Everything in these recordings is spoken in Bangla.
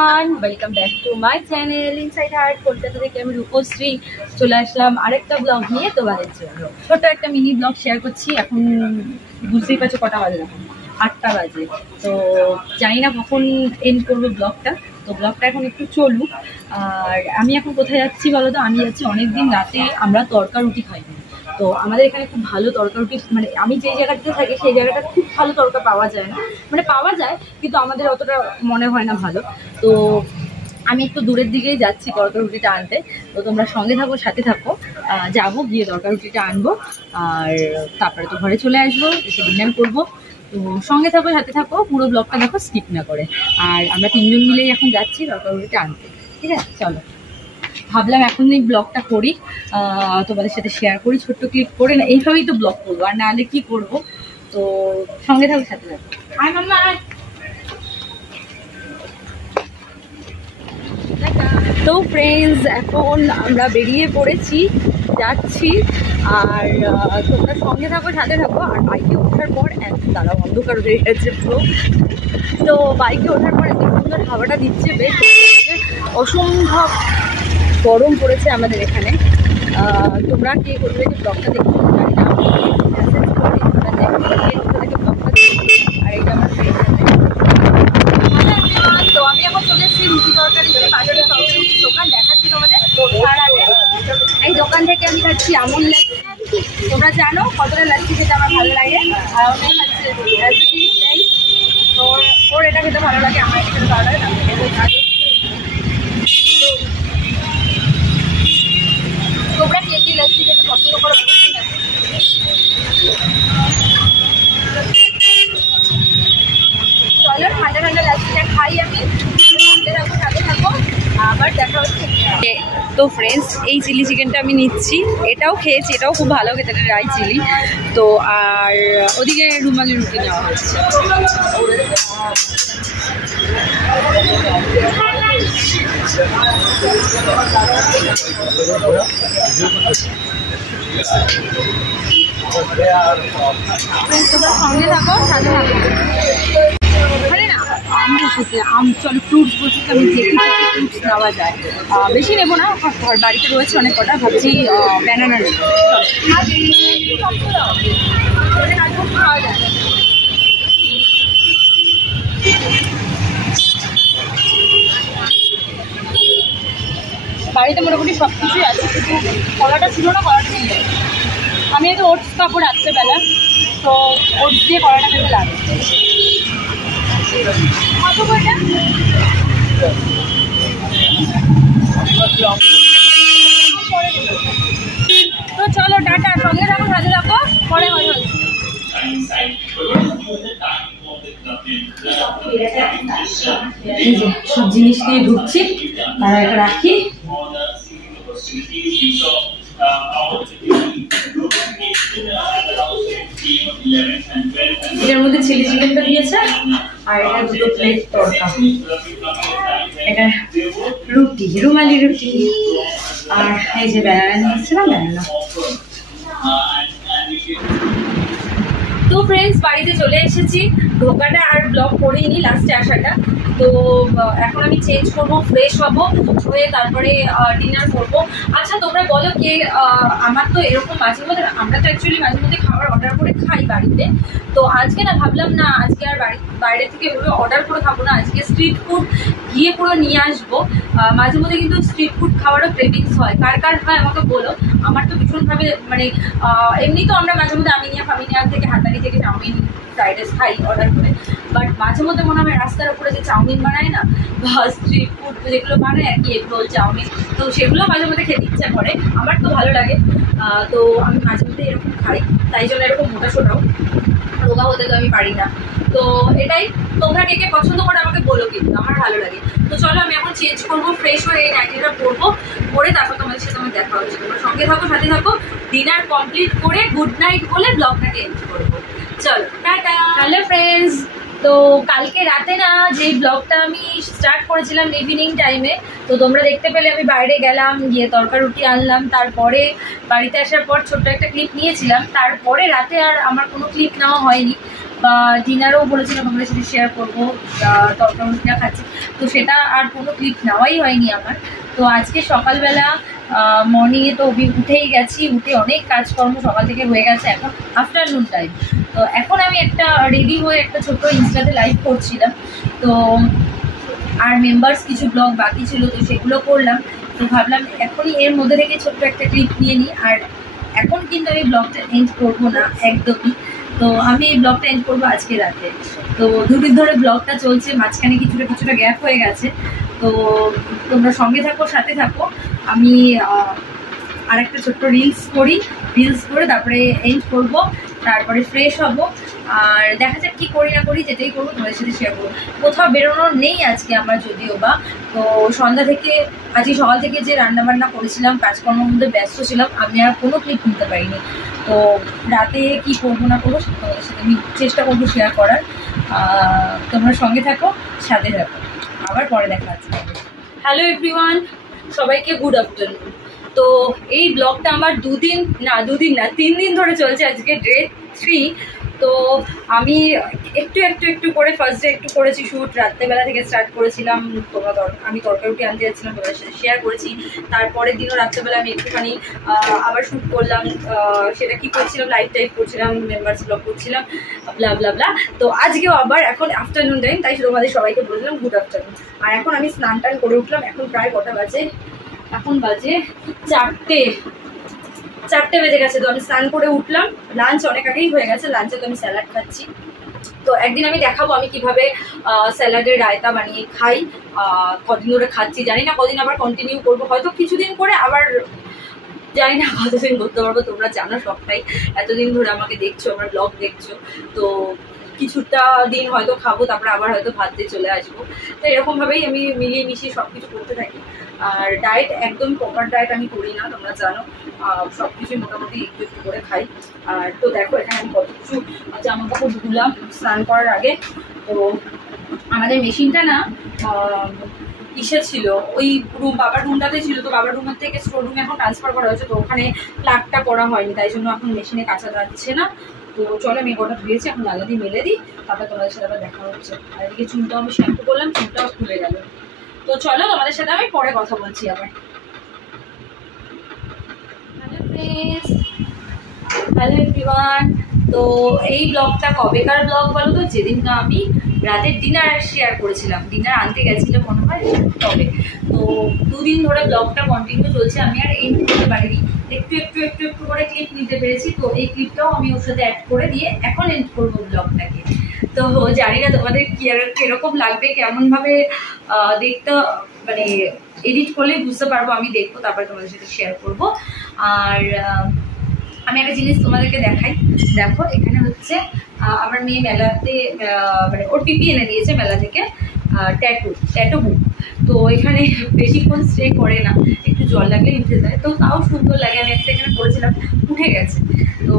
Everyone, welcome back to my channel inside heart. Kolkata থেকে আমি রূপশ্রী চলে আসলাম আরেকটা ব্লগ নিয়ে তোমাদের জন্য। ছোট একটা মিনি ব্লগ শেয়ার করছি। এখন বুঝতেই পারছো কটা বাজে, এখন 8টা বাজে। তো জানি না কখন এন্ড করবো ব্লগটা, তো ব্লগটা এখন একটু চলুক। আর আমি এখন কোথায় যাচ্ছি বলো তো? আমি যাচ্ছি, অনেকদিন রাতে আমরা তড়কা রুটি খাইনি। তো আমাদের এখানে খুব ভালো তড়কা রুটি, মানে আমি যে জায়গাটাতে থাকি সেই জায়গাটা খুব ভালো তড়কা পাওয়া যায় না, মানে পাওয়া যায় কিন্তু আমাদের অতটা মনে হয় না ভালো। তো আমি একটু দূরের দিকেই যাচ্ছি তড়কা রুটিটা আনতে। তো তোমরা সঙ্গে থাকো, সাথে থাকো। যাবো, গিয়ে তড়কা রুটিটা আনবো, আর তারপরে তো ঘরে চলে আসবো, এসে ডিনার করবো। তো সঙ্গে থাকো, সাথে থাকো, পুরো ব্লগটা দেখো স্কিপ না করে। আর আমরা 3জন মিলেই এখন যাচ্ছি তড়কা রুটিটা আনতে, ঠিক আছে? চলো, ভাবলাম এখন এই ব্লগটা করি, তোমাদের সাথে শেয়ার করি, ছোট্ট ক্লিপ করে। না, এইভাবেই তো ব্লগ করবো, আর নাহলে কি করবো? তো সঙ্গে থাকো, সাথে থাকো। তো ফ্রেন্ডস, এখন আমরা বেরিয়ে পড়েছি, যাচ্ছি। আর তোমরা সঙ্গে থাকো, সাথে থাকো। আর বাইকে ওঠার পর দাঁড়াও, অন্ধকার হয়ে গেছে পুরো। তো বাইকে ওঠার পর এত সুন্দর হাওয়াটা দিচ্ছে, বেশ অসম্ভব গরম পড়েছে আমাদের এখানে। তোমরা কে করবে যে ব্লগটা দেখতে জানি না, আর এইটা আমার তো আমি এখন চলে এসেছি রুটি তরকারি বাজারে, তরকারি দোকান দেখাচ্ছি তোমাদের। তার আগে এই দোকান থেকে আমি খাচ্ছি আমুল লাচ্ছি। তোমরা জানো কতটা লাচ্ছি খেতে আমার ভালো লাগে। আর অনেক খাচ্ছে তো ওর এটা খেতে ভালো লাগে, আমার এটা খেতে ভালো লাগে। তোমরা কে কি লাচ্ছি খেতে পছন্দ করো? চলো ঠান্ডা ঠান্ডা লাচ্ছিটা খাই আমি, সাথে থাকো, আবার দেখা হচ্ছে। তো ফ্রেন্ডস, এই চিলি চিকেনটা আমি নিচ্ছি, এটাও খেয়েছি, এটাও খুব ভালো খেতে, ড্রাই চিলি। তো আর ওদিকে রুমালি রুটি নেওয়া হচ্ছে। তোমরা সঙ্গে থাকো, সাথে থাকো। আম বসেছে, আম, চলো ফ্রুটস বসেছে। আমি দেখি ফ্রুটস নেওয়া যায়, বেশি নেবো না, ঘর বাড়িতে রয়েছে অনেক কটা, ভাবছি ব্যানানা নেবো। বাড়িতে মোটামুটি সব কিছুই আছে, কিন্তু কলাটা ছিল না, কলাটা নিয়ে যাবে। আমি একটু ওটস খাবো রাত্রেবেলা, তো ওটস দিয়ে কলাটা খেতে লাগে। তো চলো টাটা, সঙ্গে থাকো, সাথে থাকো, পরে কথা হচ্ছে। এই যে সব জিনিস নিয়ে ঢুকছি, তারা এটা রাখি। এটার মধ্যে চিলি চিকেনটা দিয়েছে, আর এটা 2 প্লেট তড়কা, এটা রুটি, রুমালি রুটি, আর এই যে ব্যানানা নিয়েছিলাম, ব্যানানা। তো ফ্রেন্ডস, বাড়িতে চলে এসেছি, ঢোকাটা আর ব্লগ করেইনি, লাস্টে আসাটা। তো এখন আমি চেঞ্জ করবো, ফ্রেশ হবো, হয়ে তারপরে ডিনার করবো। আচ্ছা তোমরা বলো কে, আমার তো এরকম মাঝে মধ্যে, আমরা তো অ্যাকচুয়ালি মাঝে মধ্যে খাবার অর্ডার করে খাই বাড়িতে। তো আজকে না ভাবলাম না, আজকে আর বাইরে থেকে এভাবে অর্ডার করে খাবো না, আজকে স্ট্রিট ফুড গিয়ে পুরো নিয়ে আসবো। মাঝে মধ্যে কিন্তু স্ট্রিট ফুড খাওয়ারও ক্রেভিংস হয়, কার কার হয় আমাকে বলো। আমার তো ভীষণভাবে, মানে এমনি তো আমরা মাঝে মধ্যে ফামিনিয়া থেকে, হাতারি থেকে চাউমিন, ফ্রাইড রাইস খাই অর্ডার করে। বাট মাঝে মধ্যে মনে হয় রাস্তার উপরে যে চাউমিন বানায় না, বা স্ট্রিট ফুড যেগুলো বানায় আর কি, এগ রোল, চাউমিন, তো সেগুলো মাঝে মধ্যে খেতে ইচ্ছা করে, আমার তো ভালো লাগে। তো আমি মাঝে মধ্যে এরকম খাই, তাই জন্য এরকম মোটা সোটাও, রোগা হতে তো আমি পারি না। তো এটাই, তোমরা কে কে পছন্দ করে আমাকে বলো, কিন্তু আমার ভালো লাগে। তো চলো আমি এখন চেঞ্জ করবো, ফ্রেশ হয়ে এই নাইটিটা পরবো, পরে তারপর তোমাদের সাথে আমার দেখা হচ্ছে। তোমরা সঙ্গে থাকো, সাথে থাকো, ডিনার কমপ্লিট করে গুড নাইট বলে ব্লগটাকে এন্ড করবো। চলো টাটা। হ্যালো ফ্রেন্ডস, তো কালকে রাতে না যে ব্লগটা আমি স্টার্ট করেছিলাম ইভিনিং টাইমে, তো তোমরা দেখতে পেলে আমি বাইরে গেলাম, গিয়ে তড়কা রুটি আনলাম, তারপরে বাড়িতে আসার পর ছোট্ট একটা ক্লিপ নিয়েছিলাম। তারপরে রাতে আর আমার কোনো ক্লিপ নেওয়া হয়নি, বা ডিনারও বলেছিলাম তোমাদের সাথে শেয়ার করবো, তরকারিটা খাচ্ছি। তো সেটা আর কোনো ক্লিপ নেওয়াই হয়নি আমার। তো আজকে সকালবেলা মর্নিংয়ে তো উঠেই গেছি, উঠে অনেক কাজকর্ম সকাল থেকে হয়ে গেছে, এখন আফটারনুন টাইম। তো এখন আমি একটা রেডি হয়ে একটা ছোট্ট ইনস্টাতে লাইভ করছিলাম, তো আর মেম্বার্স কিছু ব্লগ বাকি ছিল তো সেগুলো করলাম। তো ভাবলাম এখনই এর মধ্যে থেকে ছোট্ট একটা ক্লিপ নিয়ে নিই। আর এখন কিন্তু আমি ব্লগটা এন্ড করবো না একদমই, তো আমি এই ব্লগটা এন্ড করবো আজকে রাতে। তো দুদিন ধরে ব্লগটা চলছে, মাঝখানে কিছুটা গ্যাপ হয়ে গেছে। তো তোমরা সঙ্গে থাকো, সাথে থাকো। আমি আর একটা ছোট্ট রিলস করে তারপরে এন্ড করব, তারপরে ফ্রেশ হব। আর দেখা যাক কী করি না করি, যেটাই করবো তোমাদের সাথে শেয়ার করবো। কোথাও বেরোনোর নেই আজকে আমার যদিও বা। তো সন্ধ্যা থেকে আজকে সকাল থেকে যে রান্নাবান্না করেছিলাম, কাজকর্মের মধ্যে ব্যস্ত ছিলাম, আমি আর কোনো ক্লিপ নিতে পারিনি। তো রাতে কি করবো না করবো তোমাদের সাথে আমি চেষ্টা করবো শেয়ার করার। তোমরা সঙ্গে থাকো, সাথে থাকো, আবার পরে দেখা যাচ্ছে। হ্যালো এভরিওয়ান, সবাইকে গুড আফটারনুন। তো এই ব্লগটা আমার 3 দিন ধরে চলছে, আজকে ডে 3। তো আমি একটু করে ফার্স্ট ডে একটু করেছি শ্যুট, রাত্রেবেলা থেকে স্টার্ট করেছিলাম। আমি তরকারি আনতে যাচ্ছিলাম, তোমাদের সাথে শেয়ার করেছি। তারপরের দিনও রাত্রেবেলা আমি একটুখানি আবার শ্যুট করলাম। সেটা কি করছিলাম, লাইভ টাইপ করছিলাম, মেম্বার্স ব্লগ করছিলাম, ব্লা ব্লা ব্লা। তো আজকেও আবার এখন আফটারনুন টাইম, তাই তোমাদের সবাইকে বললাম গুড আফটারনুন। আর এখন আমি স্নান টান করে উঠলাম। এখন প্রায় কটা বাজে, এখন বাজে 4টে বেজে গেছে। তো আমি স্নান করে উঠলাম, লাঞ্চ অনেক আগেই হয়ে গেছে। লাঞ্চে তো আমি স্যালাড খাচ্ছি। তো একদিন আমি দেখাবো আমি কিভাবে স্যালাডের রায়তা বানিয়ে খাই। কদিন ধরে খাচ্ছি, জানি না কদিন আবার কন্টিনিউ করবো, হয়তো কিছুদিন করে আবার, জানি না কতদিন করতে পারবো। তোমরা জানো সবটাই, এতদিন ধরে আমাকে দেখছো, আমার ব্লগ দেখছো। তো কিছুটা দিন হয়তো খাবো, তারপরে আবার হয়তো ভাত দিয়ে চলে আসবো। তো এরকমভাবেই আমি মিলিয়ে মিশিয়ে সব কিছু করতে থাকি। আর ডায়েট একদম প্রপার ডায়েট আমি করি না, তোমরা জানো। সব কিছুই মোটামুটি একটু করে খাই। আর তো দেখো এখানে আমি কত কিছু জামা কাপড় ধুলাম স্নান করার আগে। তো আমাদের মেশিনটা না ইসে ছিল, ওই বাবার রুমটাতে ছিল। তো বাবার রুমের থেকে স্টোর রুমে এখন ট্রান্সফার করা হয়েছে, তো ওখানে প্লাগটা করা হয়নি, তাই জন্য এখন মেশিনে কাঁচা যাচ্ছে না। তো চলো আমি গোটা ধুয়েছি, এখন আলাদা দিয়ে মেলে দিই, তারপরে তোমাদের সাথে আবার দেখা হচ্ছে। আর এদিকে চুলটাও আমি শ্যাম্পু করলাম, চুলটাও খুলে গেল। তো চলো তোমাদের সাথে আমি পরে কথা বলছি আবার। হ্যালো এভরিওয়ান, তো এই ব্লগটা কবেকার ব্লগ বলো তো? যেদিনটা আমি রাতের ডিনার শেয়ার করেছিলাম, ডিনার আনতে গেছিলাম মনে হয় তবে। তো 2 দিন ধরে ব্লগটা কন্টিনিউ চলছে, আমি আর এন্ড করতে পারিনি। একটু করে ক্লিপ নিতে পেরেছি। তো এই ক্লিপটাও আমি ওর সাথে অ্যাড করে দিয়ে এখন এন্ড করবো ব্লগটাকে। তো জানি না তোমাদের কিরকম লাগবে, কেমনভাবে দেখতে, মানে এডিট করলেই বুঝতে পারবো। আমি দেখবো, তারপরে তোমাদের সাথে শেয়ার করবো। আর আমি একটা জিনিস তোমাদেরকে দেখাই, দেখো এখানে হচ্ছে আমার মেয়ে মেলাতে, মানে ওর পিপি এনে দিয়েছে মেলা থেকে, ট্যাটু বুক। তো এখানে বেশিক্ষণ স্টে করে না, একটু জল লাগলেই উঠে যায়। তো তাও সুন্দর লাগে। আমি একটা এখানে করেছিলাম, উঠে গেছে। তো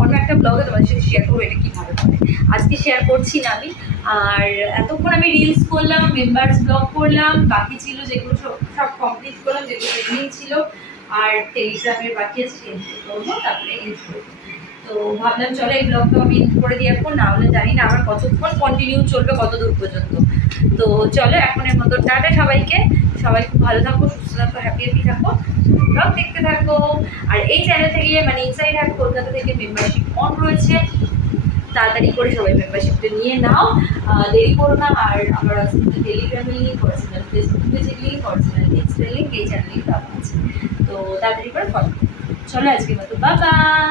অন্য একটা ব্লগে তোমাদের সাথে শেয়ার করবো এটা কীভাবে করে। আজকে শেয়ার করছি না আমি। আর এতক্ষণ আমি রিলস করলাম, মেম্বার্স ব্লগ করলাম, বাকি ছিল যেগুলো সব কমপ্লিট করলাম, যেগুলো পেন্ডিং ছিল। আর টেলিগ্রামের বাকি আছে করবো, তারপরে এন্ড করবো। তো ভাবলাম চলো এই ব্লগটা আমি এন্ড করে দিই এখন, না হলে জানি না আবার কতক্ষণ কন্টিনিউ চলবে, কত দূর পর্যন্ত। তো চলো এখনের মতো টাটা সবাইকে। সবাই খুব ভালো থাকো, সুস্থ থাকো, হ্যাপি থাকো, ব্লগ দেখতে থাকো। আর এই চ্যানেল থেকে, মানে ইনসাইড হ্যাক কলকাতা থেকে মেম্বারশিপ অন রয়েছে, তাড়াতাড়ি করে সবাই মেম্বারশিপটা নিয়ে নাও, দেরি করো না। আর আমার টেলিগ্রামে লিঙ্ক, পার্সোনাল ফেসবুক পেজে লিঙ্ক, পার্সোনাল ইনস্টা লিঙ্ক এই চ্যানেলেই দেওয়া আছে। তো তাড়াতাড়ি করে ফলো। চলো আজকের মতো বাই বাই।